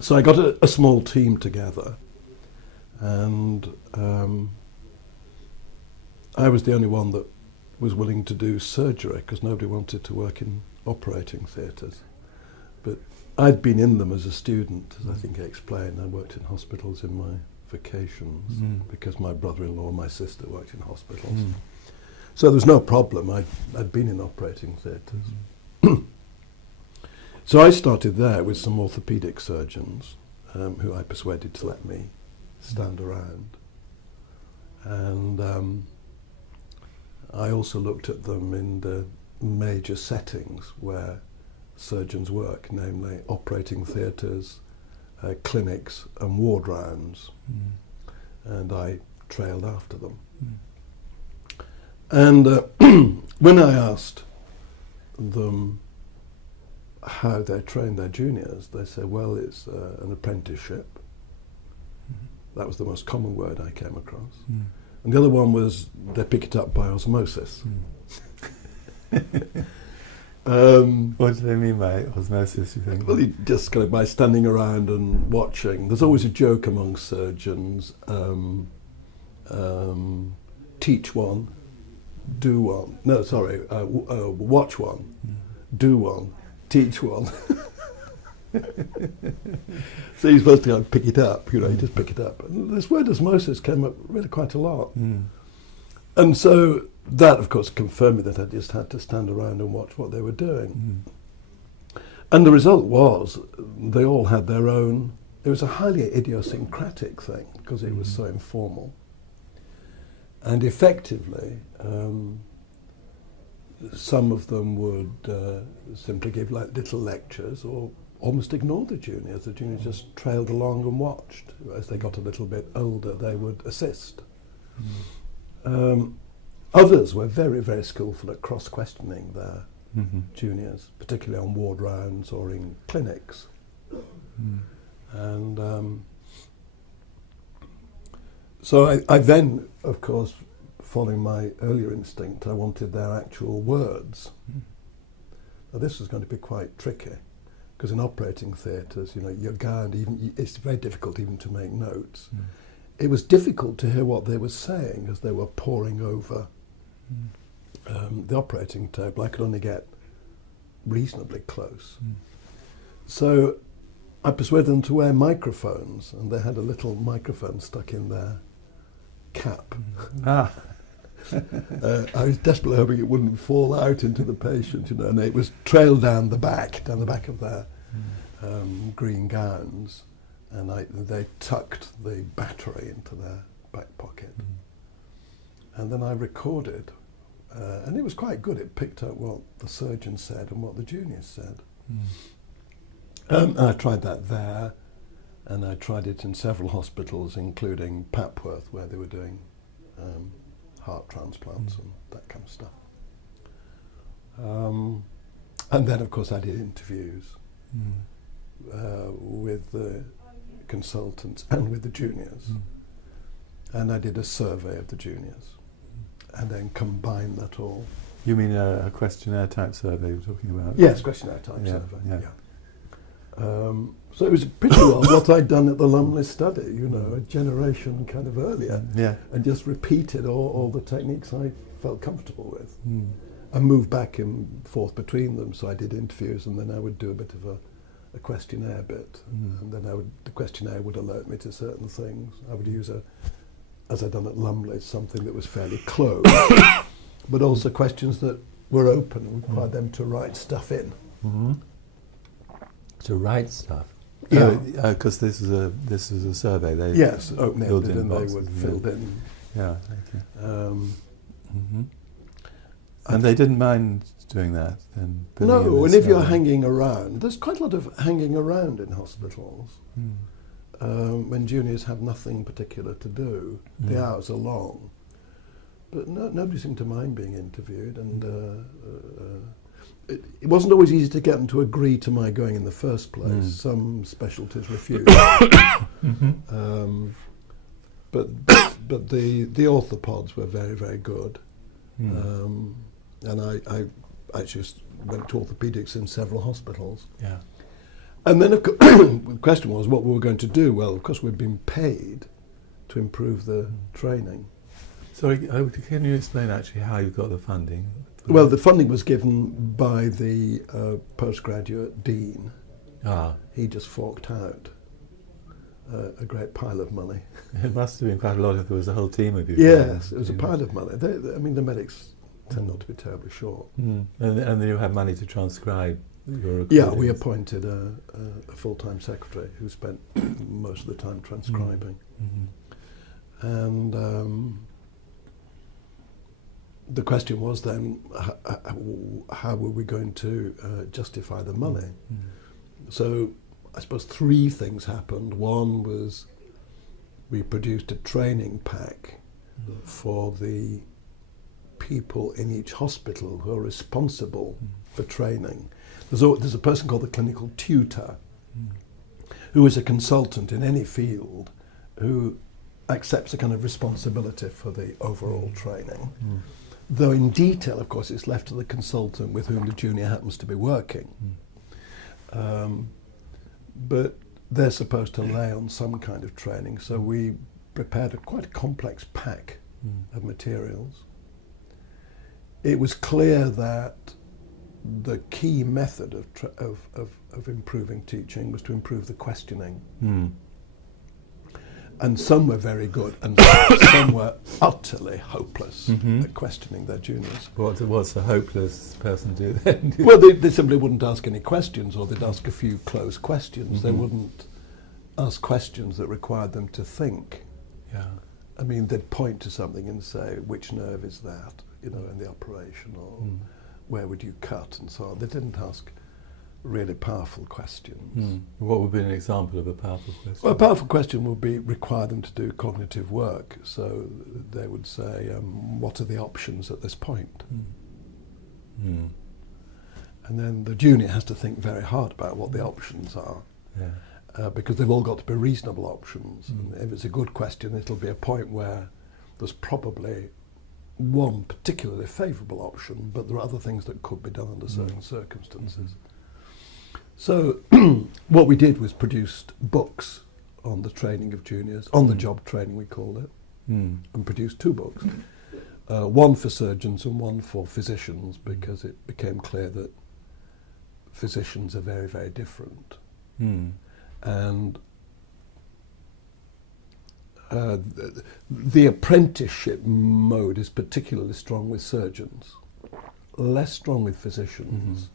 So I got a small team together, and I was the only one that was willing to do surgery because nobody wanted to work in operating theatres. But I'd been in them as a student, as I think I explained. I worked in hospitals in my vacations because my brother-in-law and my sister worked in hospitals. So there was no problem. I'd been in operating theatres. So I started there with some orthopaedic surgeons who I persuaded to let me stand around. And I also looked at them in the major settings where surgeons work, namely operating theatres, clinics and ward rounds. And I trailed after them. And when I asked them how they trained their juniors, they said, well, it's an apprenticeship. That was the most common word I came across. And the other one was they pick it up by osmosis. What do they mean by osmosis, you think? Well, you just kind of by standing around and watching. There's always a joke among surgeons, teach one, do one. No, sorry, watch one, do one, teach one. So you're supposed to go and pick it up, you just pick it up. And this word osmosis came up really quite a lot. And so that, of course, confirmed me that I just had to stand around and watch what they were doing. And the result was they all had their own. It was a highly idiosyncratic thing because it was so informal. And effectively, some of them would simply give like little lectures or almost ignore the juniors. The juniors just trailed along and watched. As they got a little bit older, they would assist. Others were very, very skillful at cross-questioning their juniors, particularly on ward rounds or in clinics. And so I then, of course, following my earlier instinct, I wanted their actual words. Now this was going to be quite tricky, because in operating theatres, you're gowned, it's very difficult even to make notes. It was difficult to hear what they were saying as they were poring over the operating table. I could only get reasonably close. So I persuaded them to wear microphones, and they had a little microphone stuck in their cap. I was desperately hoping it wouldn't fall out into the patient, and it was trailed down the back of their green gowns, and they tucked the battery into their back pocket. And then I recorded, and it was quite good. It picked up what the surgeon said and what the juniors said. And I tried that there, and I tried it in several hospitals, including Papworth, where they were doing heart transplants and that kind of stuff. And then, of course, I did interviews with the consultants and with the juniors. And I did a survey of the juniors and then combined that all. You mean a questionnaire type survey you're talking about? Yes, questionnaire type survey, so it was pretty well what I'd done at the Lumley study, a generation kind of earlier, and just repeated all the techniques I felt comfortable with. I moved back and forth between them, so I did interviews, and then I would do a bit of a questionnaire bit, and then the questionnaire would alert me to certain things. I would use as I'd done at Lumley, something that was fairly closed, but also questions that were open and required them to write stuff in. To write stuff? Yeah, because this is a survey. They open-ended, and they were filled in. Yeah, thank you. And they didn't mind doing that then? No, and if you're hanging around, there's quite a lot of hanging around in hospitals. When juniors have nothing particular to do, the hours are long. But nobody seemed to mind being interviewed, and it wasn't always easy to get them to agree to my going in the first place. Some specialties refused. But the orthopods were very, very good. And I actually went to orthopaedics in several hospitals. And then, of course, the question was what we were going to do. Well, of course, we'd been paid to improve the training. Sorry, can you explain actually how you got the funding? Well, the funding was given by the postgraduate dean. Ah, He just forked out a great pile of money. it must have been quite a lot if there was a whole team of you. Yes, it was a pile of money. I mean, the medics tend not to be terribly short. Mm. And then you had money to transcribe your recordings. Yeah, we appointed a full-time secretary who spent most of the time transcribing. Mm-hmm. And the question was then, how were we going to justify the money? Mm-hmm. So I suppose three things happened. One was we produced a training pack for the people in each hospital who are responsible for training. There's a person called the clinical tutor who is a consultant in any field who accepts a kind of responsibility for the overall training. Though in detail, of course, it's left to the consultant with whom the junior happens to be working. But they're supposed to lay on some kind of training, so we prepared quite a complex pack of materials. It was clear that the key method of improving teaching was to improve the questioning. And some were very good, and some were utterly hopeless at questioning their juniors. What's a hopeless person do then? Well, they simply wouldn't ask any questions, or they'd ask a few close questions. They wouldn't ask questions that required them to think. Yeah. I mean, they'd point to something and say, which nerve is that, in the operation, or where would you cut, and so on. They didn't ask really powerful questions. What would be an example of a powerful question? Well, a powerful question would be require them to do cognitive work. So they would say, what are the options at this point? And then the junior has to think very hard about what the options are. Because they've all got to be reasonable options. And if it's a good question, it'll be a point where there's probably one particularly favourable option, but there are other things that could be done under certain circumstances. So what we did was produced books on the training of juniors, on the job training we called it, and produced two books, one for surgeons and one for physicians, because it became clear that physicians are very, very different. And the apprenticeship mode is particularly strong with surgeons, less strong with physicians.